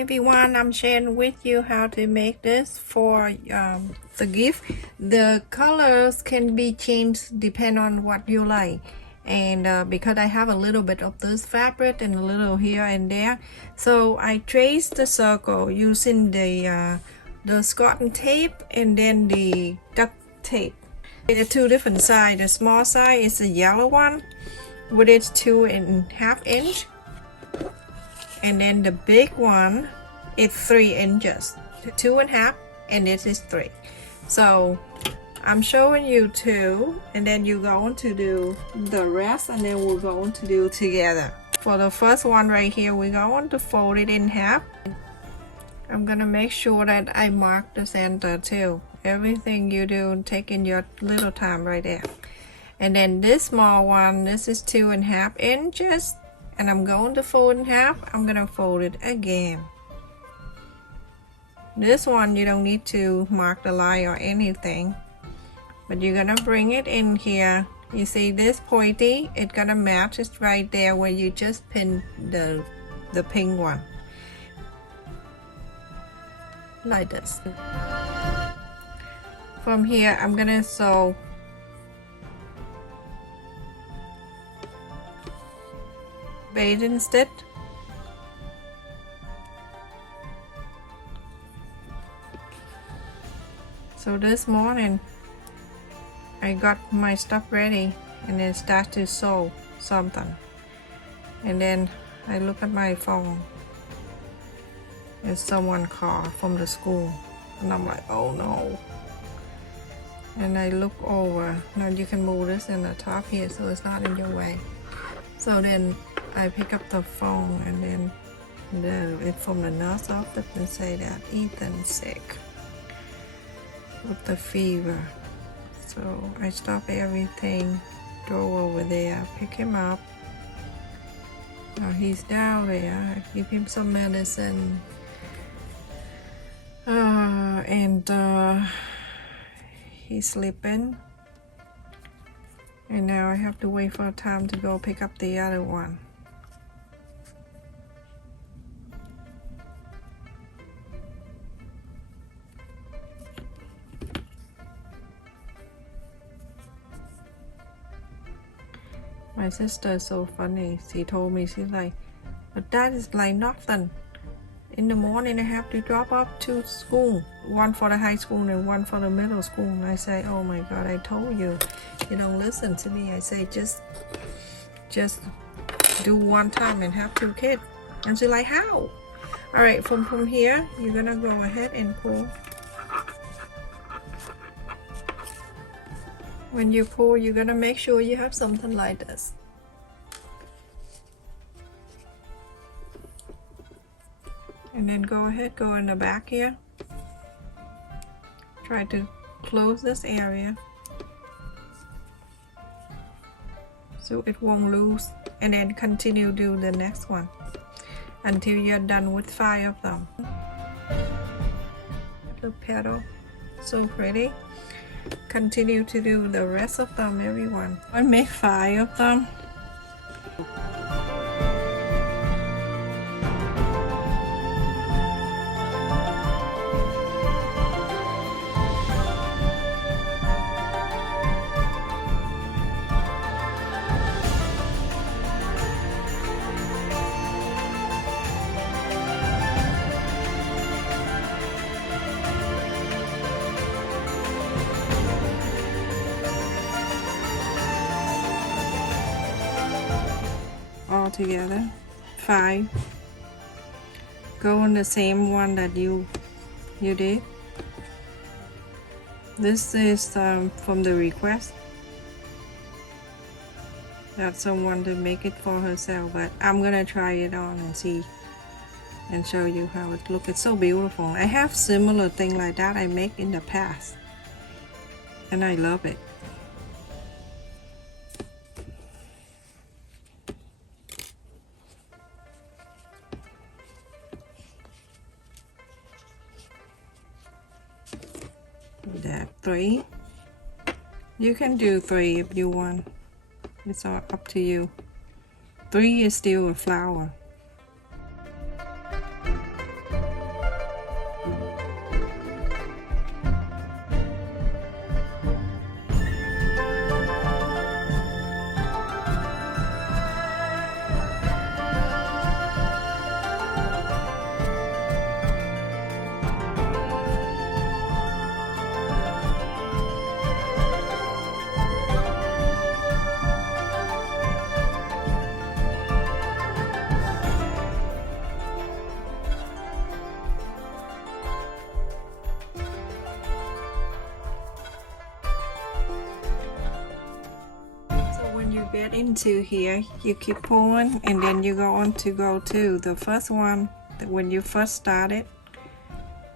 everyone, I'm sharing with you how to make this for the gift. The colors can be changed depending on what you like, and because I have a little bit of this fabric and a little here and there, so I traced the circle using the cotton tape and then the duct tape. There are two different sizes. The small size is the yellow one, with its 2.5 inch. And then the big one is 3 inches, 2.5, and this is 3. So I'm showing you two, and then you're going to do the rest, and then we're going to do together. For the first one right here, we're going to fold it in half. I'm gonna make sure that I mark the center too. Everything you do, taking your little time right there. And then this small one, this is 2.5 inches. And I'm going to fold in half. I'm gonna fold it again. This one you don't need to mark the line or anything, but you're gonna bring it in here. You see this pointy, it's gonna match. It's right there where you just pin the pink one, like this. From here I'm gonna sew bathing stitch. So this morning I got my stuff ready and then start to sew something, and then I look at my phone and someone called from the school, and I'm like, oh no. And I look over. Now you can move this in the top here so it's not in your way. So then I pick up the phone, and then it's from the nurse office and say that Ethan's sick with the fever. So I stop everything, go over there, pick him up. Now he's down there. I give him some medicine, and he's sleeping. And now I have to wait for time to go pick up the other one. My sister is so funny. She told me, she's like, but that is like nothing. In the morning I have to drop off to school, one for the high school and one for the middle school. And I say, oh my God, I told you, you don't listen to me. I say, just do one time and have 2 kids. And she's like, how? All right, from here, you're gonna go ahead and pull. When you pull, you're gonna make sure you have something like this. And then go ahead, go in the back here. Try to close this area so it won't lose, and then continue do the next one until you're done with 5 of them. The petal, so pretty. Continue to do the rest of them, everyone. I make 5 of them. All together, 5. Go on the same one that you did. This is from the request that someone to make it for herself, but I'm gonna try it on and see and show you how it looks. It's so beautiful. I have similar thing like that I make in the past, and I love it. That 3. You can do 3 if you want. It's all up to you. 3 is still a flower. get into here, you keep pulling, and then you go on to go to the first one. When you first started,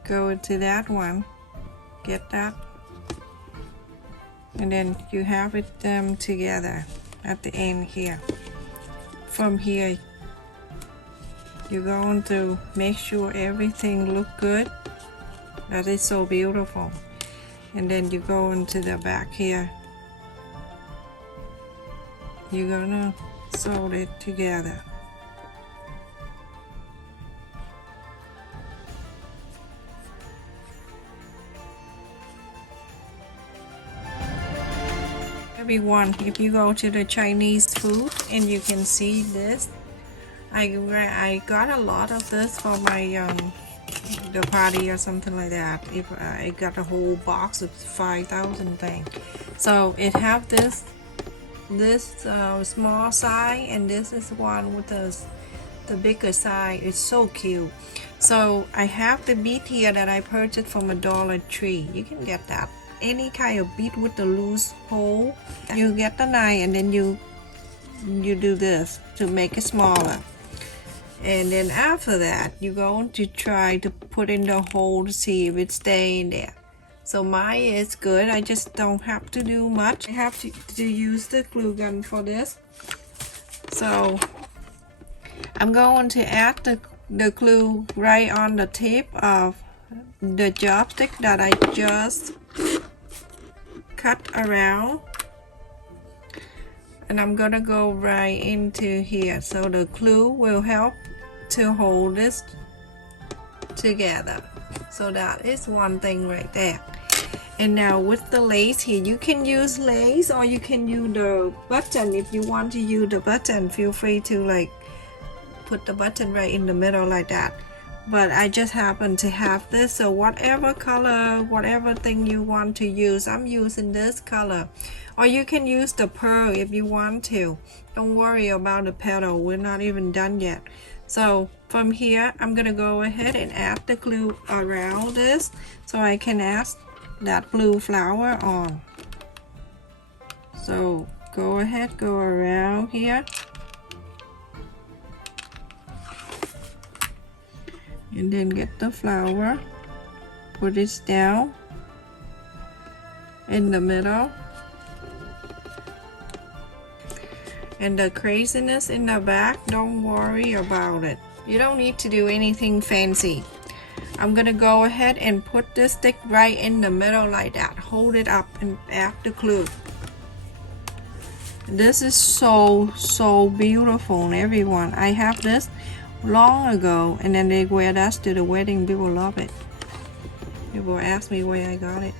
go into that one, get that, and then you have it them together at the end here. From here, you're going to make sure everything look good. That is so beautiful. And then you go into the back here. You're gonna sew it together. Everyone, if you go to the Chinese food and you can see this, I got a lot of this for my the party or something like that. If I got a whole box of 5,000 things, so it have this small size, and this is one with the bigger size. It's so cute. So I have the bead here that I purchased from a Dollar Tree. You can get that any kind of bead with the loose hole. You get the knife and then you do this to make it smaller. And then after that, you're going to try to put in the hole to see if it's staying there. So mine is good. I just don't have to do much. I have to use the glue gun for this. So I'm going to add the glue right on the tip of the chopstick that I just cut around. And I'm gonna go right into here. So the glue will help to hold this together. So that is one thing right there. And now with the lace here, you can use lace or you can use the button. If you want to use the button, feel free to like put the button right in the middle like that. But I just happen to have this, so whatever color, whatever thing you want to use, I'm using this color. Or you can use the pearl if you want to. Don't worry about the petal, we're not even done yet. So from here, I'm gonna go ahead and add the glue around this so I can add that blue flower on. So go ahead, go around here. And then get the flower, put it down in the middle. And the craziness in the back, don't worry about it. You don't need to do anything fancy. I'm gonna go ahead and put this stick right in the middle like that. Hold it up and add the glue. This is so beautiful, everyone. I have this long ago, and then they wear that to the wedding. People love it. People ask me where I got it.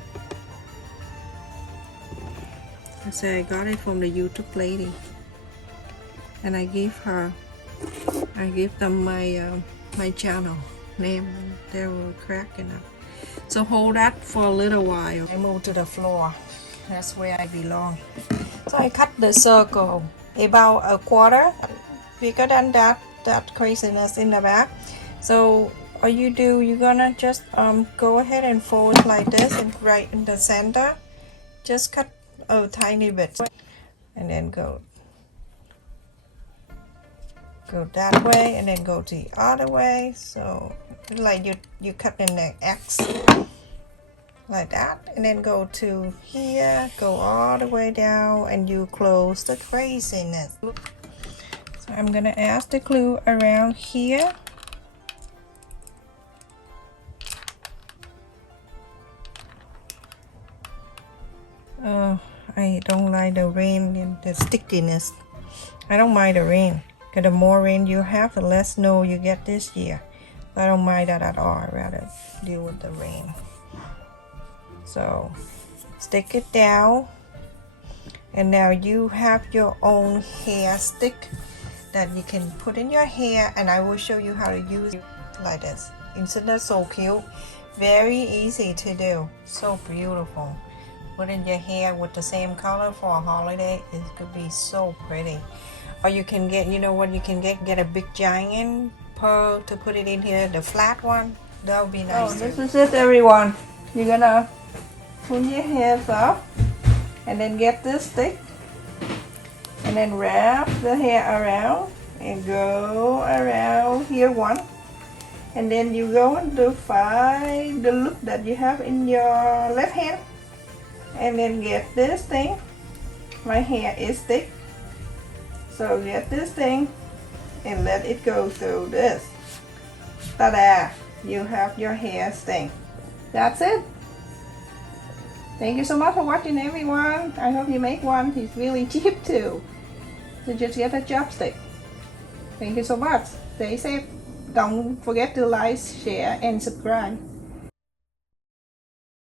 I say I got it from the YouTube lady, and I give them my my channel name. They were cracking up. So hold that for a little while. I move to the floor. That's where I belong. So I cut the circle about a quarter, bigger than that craziness in the back. So all you do, you're gonna just go ahead and fold like this and right in the center. Just cut a tiny bit and then go that way and then go the other way. So like you cut in the X like that, and then go to here, go all the way down, and you close the craziness. So I'm gonna add the glue around here. Oh, I don't like the rain and the stickiness. I don't mind the rain, because the more rain you have, the less snow you get this year. I don't mind that at all. I'd rather deal with the rain. So stick it down, and now you have your own hair stick that you can put in your hair, and I will show you how to use it like this. Isn't that so cute? Very easy to do. So beautiful. Put in your hair with the same color for a holiday. It could be so pretty. Or you can get, you know what you can get a big giant pearl to put it in here, the flat one. That would be nice. Oh, this is it, everyone. You're gonna pull your hairs up and then get this stick, and and then wrap the hair around and go around here one, and then you go and to find the loop that you have in your left hand, and then get this thing. My hair is thick, so get this thing and let it go through this. Ta-da! You have your hair sting. That's it. Thank you so much for watching, everyone. I hope you make one. It's really cheap too. So just get a chopstick. Thank you so much. Stay safe. Don't forget to like, share, and subscribe.